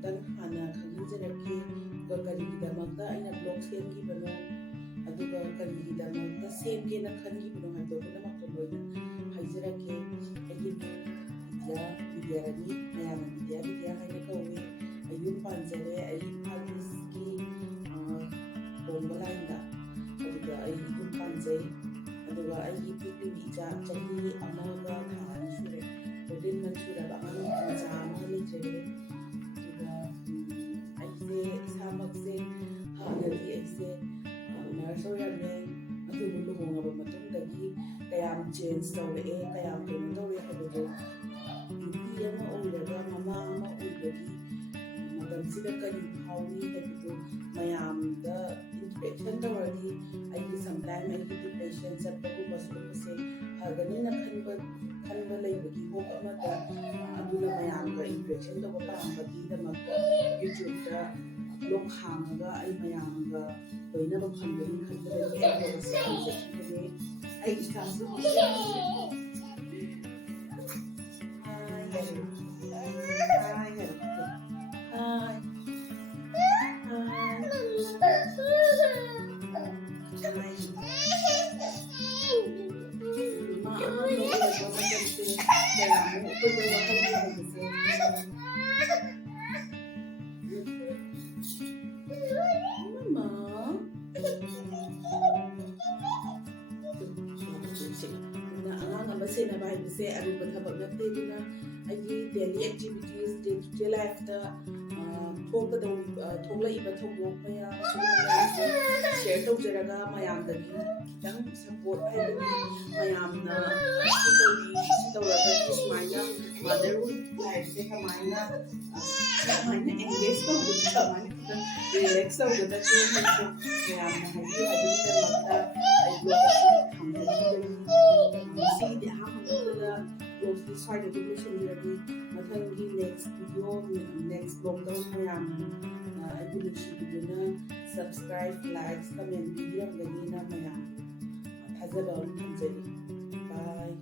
ꯑꯃꯨꯛꯇꯪ ꯍꯥꯟꯅ ꯈꯪꯍꯟꯖꯔꯛꯀꯦ ꯑꯗꯨꯒ ꯀꯔꯤꯒꯤꯗꯃꯛꯇ ꯑꯩꯅ ꯕ꯭ꯂꯣꯛ ꯁꯦꯝꯈꯤꯕꯅꯣ ꯑꯗꯨꯒ ꯀꯔꯤꯒꯤꯗꯃꯛꯇ ꯁꯦꯝꯒꯦꯅ ꯈꯟꯈꯤꯕꯅꯣ ꯍꯥꯏꯕꯗꯣ ꯄꯨꯝꯅꯃꯛꯇꯣ ꯂꯣꯏꯅ ꯍꯥꯏꯖꯔꯛꯀꯦ꯫ ꯑꯩꯒꯤ ꯃꯤꯡ ꯕꯤꯗ꯭ꯌꯥꯔꯥꯅꯤ, ꯃꯌꯥꯝꯅ ꯕꯤꯗ꯭ꯌꯥ ꯍꯥꯏꯅ ꯀꯧꯏ꯫ ꯑꯩ ꯌꯨꯝ ꯄꯥꯟꯖꯔꯦ꯫ ꯑꯩ ꯏꯝꯐꯥꯜ ꯏꯁꯀꯤ ꯀꯣꯡꯕ ꯂꯥꯏꯟꯗ ꯑꯗꯨꯗ ꯑꯩ ꯌꯨꯝ ꯄꯥꯟꯖꯩ꯫ ꯑꯗꯨꯒ ꯑꯩꯒꯤ ꯄꯤꯛꯂꯤꯕ ꯏꯆꯥ ꯆꯍꯤ 1ꯒ ꯊꯥ 2 ꯁꯨꯔꯦ, 14 ꯃꯟꯊ ꯁꯨꯔꯕ ꯑꯉꯥꯡ ꯃꯆꯥ ꯑꯃ ꯂꯩꯖꯔꯦ꯫ ꯑꯗꯨꯒ ꯑꯩꯁꯦ ꯏꯁꯥꯃꯛꯁꯦ ꯍꯥꯟꯅꯗꯤ ꯑꯩꯁꯦ ꯅꯔꯁ ꯑꯣꯏꯔꯝꯃꯦ, ꯑꯗꯨꯕꯨ ꯂꯨꯍꯣꯡꯉꯕ ꯃꯇꯨꯡꯗꯒꯤ ꯀꯌꯥꯝ ꯆꯦꯟꯖ ꯇꯧꯔꯛꯑꯦ, ꯀꯌꯥꯝ ꯀꯩꯅꯣ ꯇꯧꯔꯦ ꯍꯥꯏꯕꯗꯣ ꯅꯨꯄꯤ ꯑꯃ ꯑꯣꯏꯔꯒ ꯃꯃꯥ ꯑꯃ ꯑꯣꯏꯕꯒꯤ ꯃꯇꯝꯁꯤꯗ ꯀꯔꯤ ꯐꯥꯎꯏ ꯍꯥꯏꯕꯗꯨ ꯃꯌꯥꯝꯗ ꯏꯟꯇꯔꯦꯛꯁꯟ ꯇꯧꯔꯗꯤ ꯑꯩꯒꯤ ꯁꯝꯇꯥꯏꯝ ꯑꯩꯒꯤ ꯗꯤꯄ꯭ꯔꯦꯁꯟ ꯆꯠꯄꯒꯨꯝꯕ ꯁꯤꯒꯨꯝꯕꯁꯦ ꯐꯒꯅꯤꯅ ꯈꯟꯕ ꯂꯩꯕꯒꯤ ꯍꯣꯞ ꯑꯃꯗ ꯑꯗꯨꯅ ꯃꯌꯥꯝꯒ ꯏꯟꯇꯔꯦꯛꯁꯟ ꯇꯧꯕ ꯄꯥꯝꯕꯒꯤꯗꯃꯛꯇ ꯌꯨꯇ꯭ꯌꯨꯕꯇ ꯕ꯭ꯂꯣꯛ ꯍꯥꯡꯉꯒ ꯑꯩ ꯃꯌꯥꯝꯒ ꯂꯣꯏꯅꯕ ꯐꯪꯒꯅꯤ ꯈꯟꯕꯗꯒꯤ ꯑꯩ ꯕ꯭ꯂꯣꯛꯁꯦ ꯍꯥꯡꯖꯈꯤꯕꯅꯦ꯫ ꯑꯩ ꯏꯁꯥꯁꯨ ꯑꯉꯥꯡ ꯑꯃ ꯁꯦꯟꯅꯕ ꯍꯥꯏꯕꯁꯦ ꯑꯔꯨꯕ ꯊꯕꯛ ꯅꯠꯇꯦ꯫ ꯑꯗꯨꯅ ꯑꯩꯒꯤ daily activities, day to day ꯂꯥꯏꯐꯇ ꯊꯣꯛꯂꯛꯏꯕ ꯊꯧꯗꯣꯛ ꯃꯌꯥꯝ ꯁꯤꯒꯨꯝꯕꯁꯦ ꯁꯤꯌꯔ ꯇꯧꯖꯔꯒ ꯃꯌꯥꯝꯗꯒꯤ ꯈꯤꯇꯪ ꯁꯄꯣꯔꯠ ꯍꯥꯏꯕꯗꯤ ꯃꯌꯥꯝꯅ ꯁꯤ ꯇꯧꯔꯒꯗꯤ ꯁꯨꯃꯥꯏꯅ ꯃꯥꯗꯔꯍꯨꯗ ꯂꯥꯏꯐꯁꯦ ꯀꯃꯥꯏꯅ ꯑꯦꯡꯒꯦꯖ ꯇꯧꯒꯗꯒꯦ, ꯀꯃꯥꯏꯅ ꯈꯤꯇꯪ ꯔꯤꯂꯦꯛꯁ ꯇꯧꯒꯗꯒꯦ ꯍꯥꯏꯕꯗꯣ ꯃꯌꯥꯝꯅ ꯍꯥꯏꯕꯤꯌꯨ ꯍꯥꯏꯕꯒꯤꯗꯃꯛꯇ ꯑꯩ ꯕ꯭ꯂꯣꯛ ꯑꯁꯤ ꯍꯥꯡꯖꯈꯤꯕꯅꯤ꯫ ꯉꯁꯤꯒꯤꯗꯤ ꯑꯍꯥꯟꯕꯗ ꯕ꯭ꯂꯣꯛꯁꯤ ꯁ꯭ꯋꯥꯏꯗ ꯑꯗꯨꯝ ꯂꯣꯏꯁꯤꯟꯖꯔꯒꯦ꯫ ꯃꯊꯪꯒꯤ ꯅꯦꯛꯁ ꯚꯤꯗꯤꯑꯣ, ꯅꯦꯛꯁ ꯕ꯭ꯂꯣꯛꯇ ꯃꯌꯥꯝꯅ ꯑꯩꯕꯨ ꯅꯨꯡꯁꯤꯕꯤꯗꯨꯅ ꯁꯕꯁꯀ꯭ꯔꯥꯏꯕ, ꯂꯥꯏꯛ, ꯀꯃꯦꯟ ꯄꯤꯕꯤꯔꯝꯒꯅꯤꯅ ꯃꯌꯥꯝ ꯊꯥꯖꯕ ꯑꯃ ꯊꯝꯖꯔꯤ꯫ ꯕꯥꯏ꯫